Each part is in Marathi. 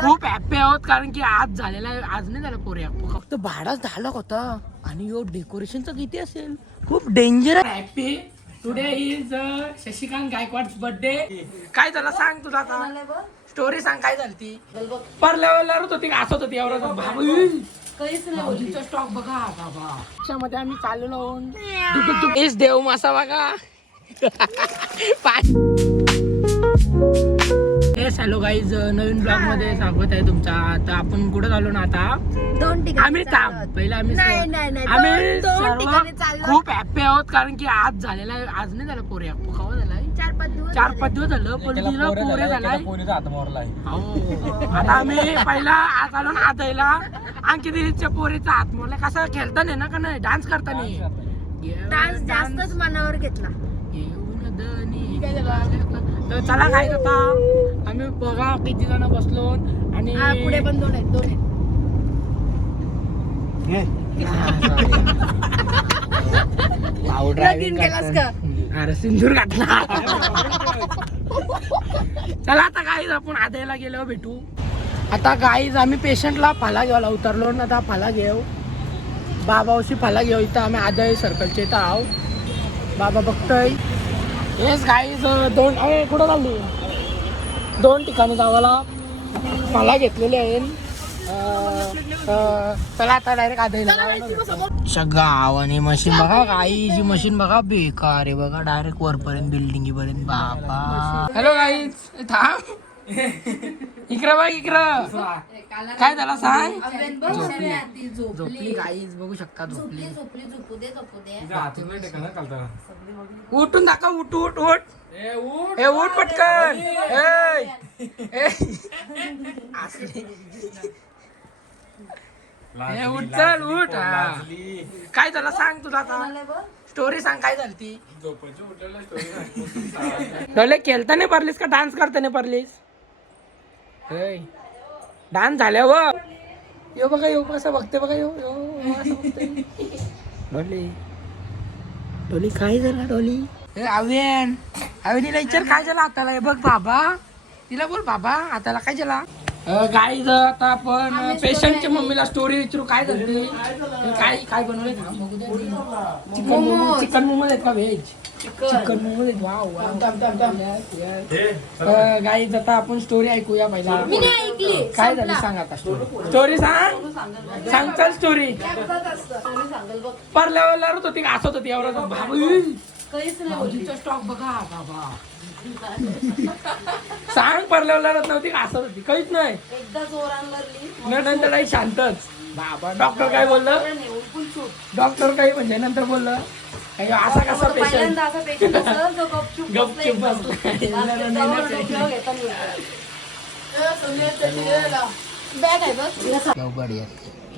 खूप हॅपी आहोत कारण की आज झालेला आहे. आज नाही झाला पोऱ्या, फक्त भाडाच 10 लाख होता आणि यो डेकोरेशनचा किती असेल. खूप danger happy today is Shashikant Gaikwad birthday. काय झालं सांग तुझा आता स्टोरी सांग. काय झाली ती पर लेवलवर होती का असत होती एवढं भाऊजीचा स्टॉक बघा बाबा. त्याच्यामध्ये आम्ही चाललो इस देव मासा बघा. हॅलो गाईज, नवीन ब्लॉग मध्ये स्वागत आहे तुमचा. आता आपण कुठे चाललो ना आता आम्ही पहिला आम्ही सर्व खूप हॅपी आहोत कारण की आज झालेला आहे. आज नाही झालं पोऱ्या, कवा झालाय 4-5 दिवस झालं पण तिला पोरे झालाय. आता आम्ही पहिला आज आलो ना आदयला अंकितच्या पोरीचा हात मोडला. कसा खेळताना ना का नाही डान्स करताना डान्स जास्तच मनावर घेतला. तर चला काय होता आम्ही बघा किती जण बसलो आणि पुढे पण दोन आहेत अरे सिंदूर घातला. चला आता गाईज आपण आदयला गेलो भेटू. आता गाईज आम्ही पेशंटला फाला घ्यायला उतरलो ना. आता फाला घेऊ बाबाशी फाला घेऊ. इथं आम्ही आदय सर्कलचे इथं आहो. बाबा बघतोय. येस गाईज दोन कुठं चालली 2 ठिकाणी जावाला मला घेतलेले आहे. चला आता डायरेक्ट आदयला गाव आणि मशीन बघा. गाईची मशीन बघा बेकार आहे बघा. डायरेक्ट वरपर्यंत बिल्डिंग पर्यंत बाबा. हॅलो गाईज थांब इकडं बघ इकडं. काय झालं सांग. झोपली गाईज बघू शकता. झोपली उठून दाखव. उठ उठ उठ ए उठ पटकन. उठ चल उठ. काय झालं सांग तुझा आता स्टोरी सांग. काय झाली ती डोले खेळता नाही पारलीस का डान्स करता नाही पारलीस. डान्स झाल्यावर यो बघा यो कसं बघते बघा यो असं बघते. डोली डोली काय झालं डोली. अवेनीला विचार काय झालं हाताला. बघ बाबा तिला बोल बाबा हाताला काय झाला. गाईज आता आपण पेशंटच्या मम्मीला स्टोरी विचारू. काय झाली काय काय बनवले चिकन मोमोज आहेत का व्हेज चिकन मोमोज आहेत. वाव गाईज आता आपण स्टोरी ऐकूया पहिला. काय झाली सांग आता स्टोरी सांग. सांग चल स्टोरी. पर लेवलवर होती का असत होती एवढं भाऊजीचा स्टॉक बघा बाबा. सांग पर लेवलवर नव्हती का असत होती काहीच नाही. नंतर नाही शांतच बाबा. डॉक्टर काय बोललं. डॉक्टर काही म्हणजे नंतर बोललं असा कसा पेशंट गपचूप बसला.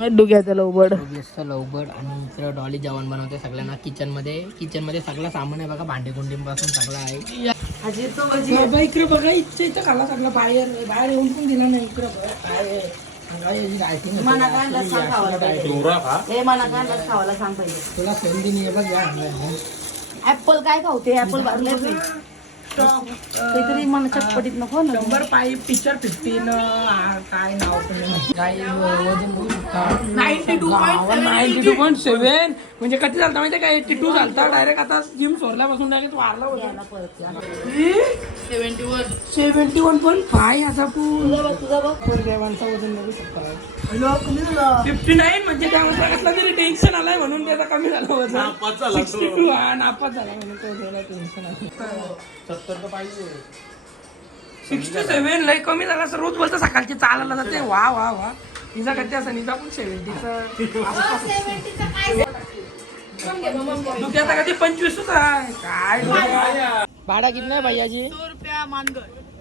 डुग्याचं लवबड आणि इकडं डॉली जेवण बनवते सगळ्यांना. किचन मध्ये सगळं सामान आहे बघा. भांडे कुंडीपासून सगळं आहे. इकडे बघा इथं खाला सगळं. बाहेर येऊन पण दिला नाही. इकडं तुला संधी बघ. ऍपल काय खावते. ऍपल भरले काहीतरी मला चटपटीत नको ना. नंबर पाईप टीचर 15 काय नाव काय वजन बघू शकता. 92.7 म्हणजे कधी चालता माहिती काय 82 चालता डायरेक्ट. आता जिम सोडल्यापासून डायरेक्ट वाढला होता. 71.5 असा तुझा बघ वजन बघू शकता. 59 म्हणजे त्यामध्ये कसला तरी टेन्शन आलाय म्हणून त्याचा कमी झालं वजन. 62 नापास झाला म्हणून टेन्शन आलं. 67 लय कमी झाला. असं रोज बोलतो सकाळची चालायला जाते. वा वा वा. तिचा कधी असं निजा पण 70 आता कधी 25 आहे. काय भाडा किती नाही भैयाजी. 100 रुपया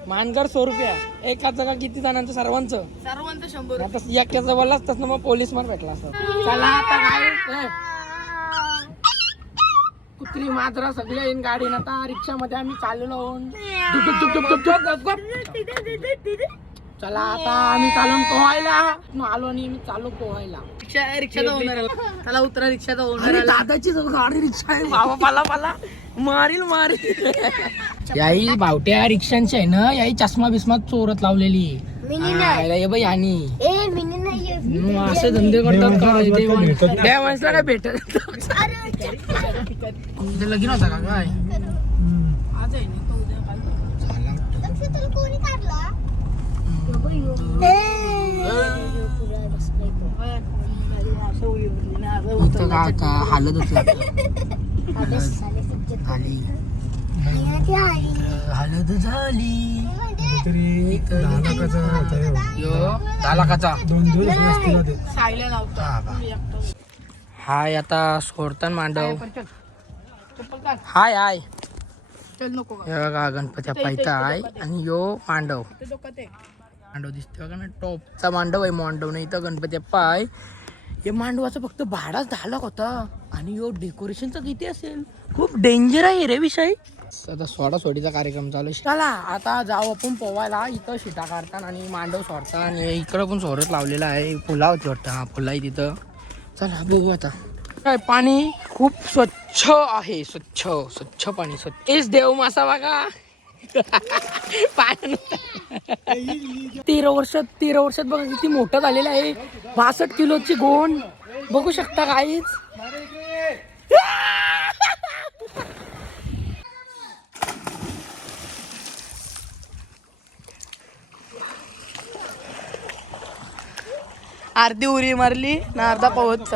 मानगर 100 रुपया. एकाच जागा किती जणांचं सर्वांचं 100. आता एकट्याचं बोललाच तसं मग पोलीस मान भेटला असं. चला आता काय कुत्री मात्रा सगळ्या येईन गाडीन. आता रिक्षामध्ये आम्ही चाललो. चला आता आम्ही चालून पोहायला आलो आणि मी चालू पोहायला. रिक्षाचा ओनर आला. त्याला उतरा रिक्षाचा ओनर अरे आला. दादाची गाडी रिक्षा आहे बाबा पाला मारील याही बावट्या रिक्षांची आहे ना, याही चष्मा बिस्मा चोरत लावलेली ये बाई आणि असे धंदे करतात का त्या माणसाला काय भेटत लगीन होता का काय आज आहे ना, तो उद्या इथं काय आता हालत होत हालत झाली यो 10 लाखाचा सायला लावतो. हाय आता सोडतान मांडव चप्पल काढ. हाय चल नको का. हे बघा गणपत्या पायथा आहे आणि यो मांडव ते डोकं ते. मांडव दिसतोय का ना, टॉपचा मांडव आहे. मांडव नाही तर गणपती बाप्पा आहे. हे मांडवाचं फक्त भाडाच 10 लाख होता आणि यो डेकोरेशनचं किती असेल. खूप डेंजर आहे रे विषय. आता सोडासोडीचा कार्यक्रम चालू आहे. चला आता जाऊ आपण पोवायला. इथं शिटा काढतात आणि मांडव सोडतात आणि इकडं पण सोडत लावलेला आहे. फुला होती वाटतं. हा फुला आहे तिथं. चला बघू आता. काय पाणी खूप स्वच्छ आहे. स्वच्छ पाणी स्वच्छ. तेच देव मासा बघा पाणी 13 वर्षात बघा किती मोठं झालेलं आहे. 62 किलोची गोण बघू शकता काहीच. अर्धी उरी मारली ना अर्धा पोहत.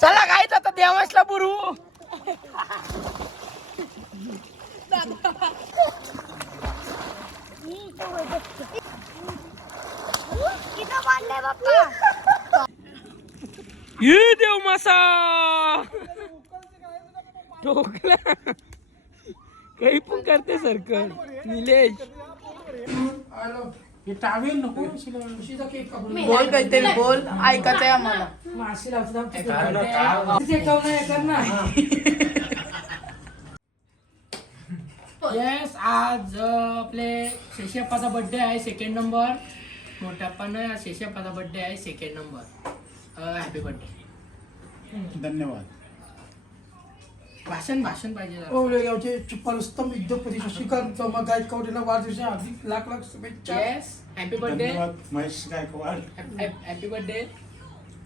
चला काहीच आता देवासला बुरू. ये देव मासा ठोकला काही पण करते सरकार. निलेश बोल काहीतरी बोल, ऐकायचंय आम्हाला. येस आज आपले शेषप्पाचा बर्थडे आहे 2nd नंबर. मोठ्या पण शेषप्पाचा बर्थडे आहे 2nd नंबर. Happy birthday. धन्यवाद. भाषण पाहिजे जरा. ओवळेगावचे चिपळस्तंभ उद्योगपती शशिकांत चौमा गायकवाडीला वाढदिवसाच्या हार्दिक लाख शुभेच्छा. Yes happy birthday. धन्यवाद महेश गायकवाड. Happy birthday.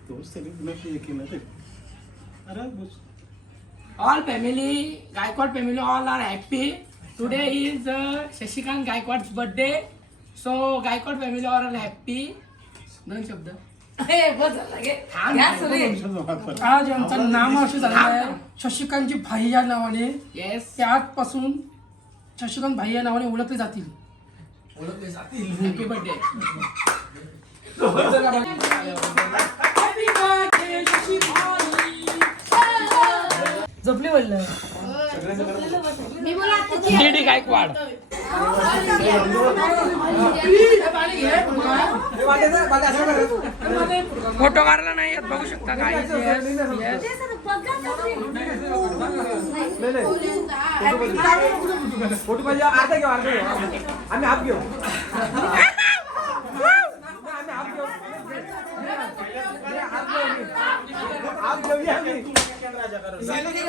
दोस्त नक्की हे केलं ते. अरे बस. All family Gaikwad family all are happy. Today is Shashikant Gaikwad's birthday. So Gaikwad family all are happy. 2 शब्द. आज यांचं नाम असे झालेलं आहे शशिकांतजी भाई या नावाने. येस ते आजपासून शशिकांत भाई या नावाने ओळखले जातील. Happy birthday. जपली बोललं. डीडी गायकवाड. फोटो काढला नाही येत बघू शकता काय. फोटो पाहिजे आता घेऊ आम्ही आप घेऊ.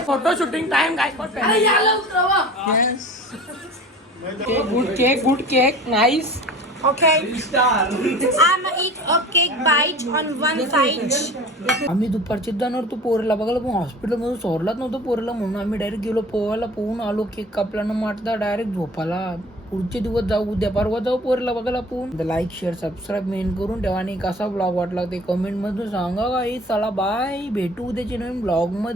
Photo shooting time Gaikwad. Good cake nice. Okay. I'ma eat a cake bite on one side. आम्ही दुपारची जाणार तो पोरेला बघायला पण हॉस्पिटलमधून सोडलाच नव्हतं पोरेला म्हणून आम्ही डायरेक्ट गेलो पोहायला. पोहून आलो. केक कापला न माटता डायरेक्ट झोपाला. पुढचे दिवस जाऊ उद्या परवा जाऊ पोरेला बघायला पोहून. लाईक शेअर सबस्क्राईब मेन करून ठेवा आणि कसा ब्लॉग वाटला ते कमेंट मधून सांगा. काही चला बाय. भेटू उद्याच्या नवीन ब्लॉग मध्ये.